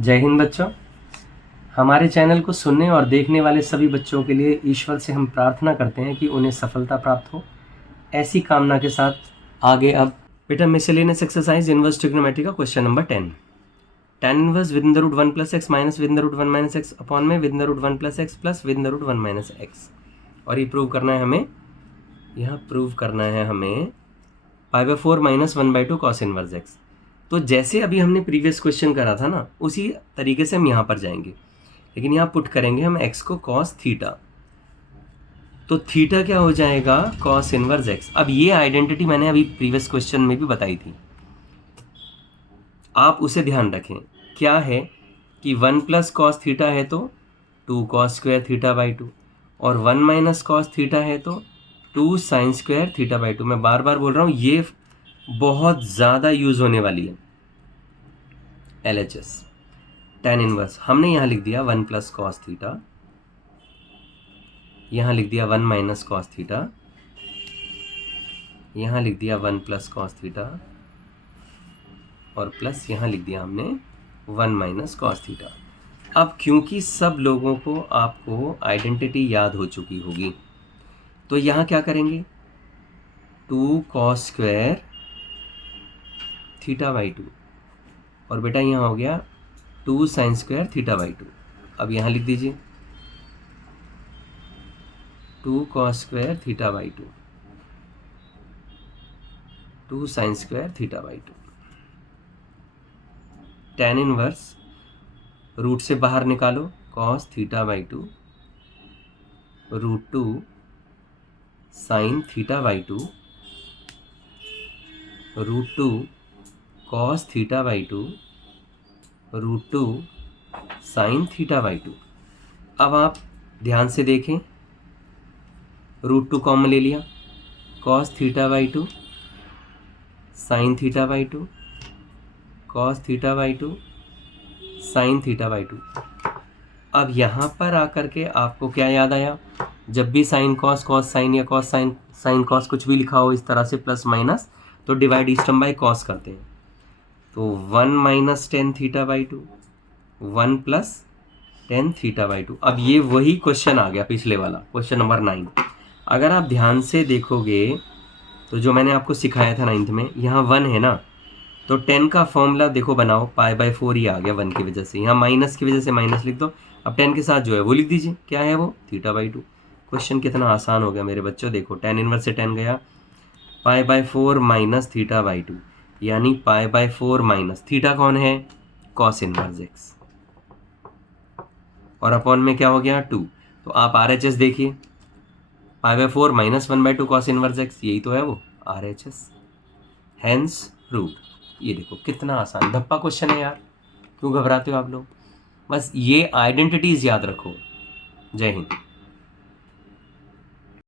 जय हिंद बच्चों। हमारे चैनल को सुनने और देखने वाले सभी बच्चों के लिए ईश्वर से हम प्रार्थना करते हैं कि उन्हें सफलता प्राप्त हो। ऐसी कामना के साथ आगे अब बेटा मिसलेनियस एक्सरसाइज इनवर्स ट्रिग्नोमेट्री का question number 10। tan inverse within the root 1 plus x minus within the root 1 minus x upon में within the root 1 plus x plus within the root 1 minus x. और ये prove करना है हमें, यहाँ prove करना है हमें π/4 माइनस 1/2 कॉस इनवर्स एक्स। तो जैसे अभी हमने प्रीवियस क्वेश्चन करा था ना, उसी तरीके से हम यहाँ पर जाएंगे, लेकिन यहाँ पुट करेंगे हम x को cos थीटा। तो थीटा क्या हो जाएगा, cos इनवर्स x। अब ये आइडेंटिटी मैंने अभी प्रीवियस क्वेश्चन में भी बताई थी, आप उसे ध्यान रखें। क्या है कि 1 प्लस कॉस थीटा है तो 2 कॉस स्क्वायर थीटा बाई 2, और 1 माइनस कॉस थीटा है तो 2 साइन स्क्वायर थीटा बाई 2। मैं बार बार बोल रहा हूँ, ये बहुत ज़्यादा यूज़ होने वाली है। LHS tan इनवर्स हमने यहाँ लिख दिया 1 प्लस कॉस थीटा, यहाँ लिख दिया 1 माइनस कॉस थीटा, यहाँ लिख दिया 1 प्लस कॉस थीटा, और प्लस यहाँ लिख दिया हमने 1 माइनस कॉस थीटा। अब क्योंकि सब लोगों को आपको आइडेंटिटी याद हो चुकी होगी, तो यहाँ क्या करेंगे, 2 कॉस स्क्वायर थीटा बाई 2, और बेटा यहाँ हो गया 2 साइन स्क्वायर थीटा बाई 2। अब यहाँ लिख दीजिए 2 cos square theta by 2, 2 sine square theta by 2। tan inverse root से बाहर निकालो, cos theta by 2 root 2 sine theta by 2 root 2 cos theta by 2 root 2 sine theta by 2। अब आप ध्यान से देखें, रूट 2 कॉमन ले लिया, cos theta by 2 sine theta by 2 cos theta by 2 sine theta by 2। अब यहाँ पर आकर के आपको क्या याद आया, जब भी साइन कॉस, कॉस साइन या कॉस साइन, साइन कॉस कुछ भी लिखा हो इस तरह से प्लस माइनस, तो डिवाइड ईस्टर्म बाई कॉस करते हैं। तो 1 minus tan theta by 2, 1 plus tan theta by 2। अब ये वही क्वेश्चन आ गया पिछले वाला, क्वेश्चन नंबर 9। अगर आप ध्यान से देखोगे तो जो मैंने आपको सिखाया था 9th में, यहाँ 1 है ना, तो 10 का फॉर्मूला देखो बनाओ, π/4 ही आ गया 1 की वजह से, यहाँ माइनस की वजह से माइनस लिख दो। अब 10 के साथ जो है वो लिख दीजिए, क्या है वो, थीटा बाई 2। क्वेश्चन कितना आसान हो गया मेरे बच्चों। देखो tan इनवर्स से 10 गया, π/4 माइनस थीटा बाई 2, यानी π/4 माइनस थीटा कौन है, कॉस इनवर्स एक्स, और अपॉन में क्या हो गया 2। तो आप RHS देखिए, π/4 माइनस 1/2 कॉस इनवर्स एक्स, यही तो है वो RHS, हैंस रूट। ये देखो कितना आसान धप्पा क्वेश्चन है यार, क्यों घबराते हो आप लोग। बस ये आइडेंटिटीज याद रखो। जय हिंद।